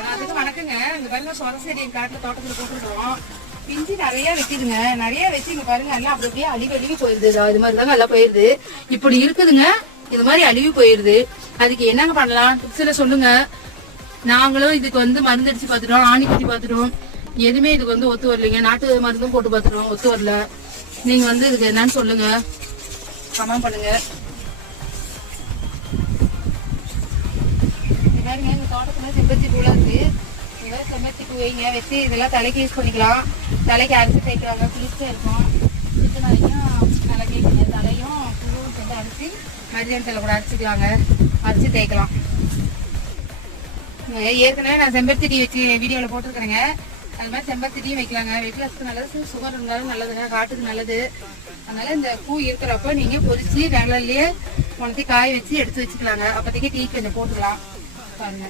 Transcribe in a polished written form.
எல்லாத்துக்கும் வணக்கங்க. இங்க பாருங்க சொர செடி எங்க காட்டுல தோட்டத்துல போட்டுருக்கோம். பிஞ்சு நிறைய வைக்குதுங்க. நிறைய வச்சு இங்க பாருங்க எல்லாம் அப்படி அப்படியே அழுகி போயிருது. இது மாதிரி தாங்க எல்லாம் போயிருது. இப்படி இருக்குதுங்க. இது மாதிரி அழுகி போயிருது. அதுக்கு என்னங்க பண்ணலாம்? டிப்ஸ்ல சொல்லுங்க. நாங்களும் இதுக்கு வந்து மருந்து அடிச்சு பாத்துட்டோம், ஆணி குத்தி பாத்துட்டோம். எதுவுமே இதுக்கு வந்து ஒத்து வரலைங்க. நாட்டு மருந்தும் போட்டு பாத்துட்டோம், ஒத்து வரல. நீங்க வந்து இதுக்கு என்னன்னு சொல்லுங்க, கமெண்ட் பண்ணுங்க. பாருங்க இந்த தோட்டத்துல செம்பருத்தி பூலா இருக்கு. இந்த மாதிரி செம்பருத்தி பூ வைங்க, வச்சு இதெல்லாம் தலைக்கு யூஸ் பண்ணிக்கலாம். தலைக்கு அரைச்சி தேய்க்கிறாங்க, குளிர்ச்சியா இருக்கும். குளிச்ச நாளைக்கும் நல்லா கேட்குங்க. தலையும் பூவும் சேர்ந்து அரைச்சி மதியானத்தில் கூட அரைச்சிக்கலாங்க, அரைச்சி தேய்க்கலாம். ஏற்கனவே நான் செம்பருத்தி டீ வச்சு வீடியோவில் போட்டிருக்கிறேங்க. அது மாதிரி செம்பருத்தி டீ வைக்கலாங்க. வெயிட்லஸ்க்கு நல்லது, சுகர் இருந்தாலும் நல்லதுங்க, காட்டுக்கு நல்லது. அதனால இந்த பூ இருக்கிறப்ப நீங்க பொரிச்சு நிழல்லையே உணர்த்தி காய வச்சு எடுத்து வச்சுக்கலாங்க. அப்போதைக்கு டீ கொஞ்சம் போட்டுக்கலாம் பாருங்க.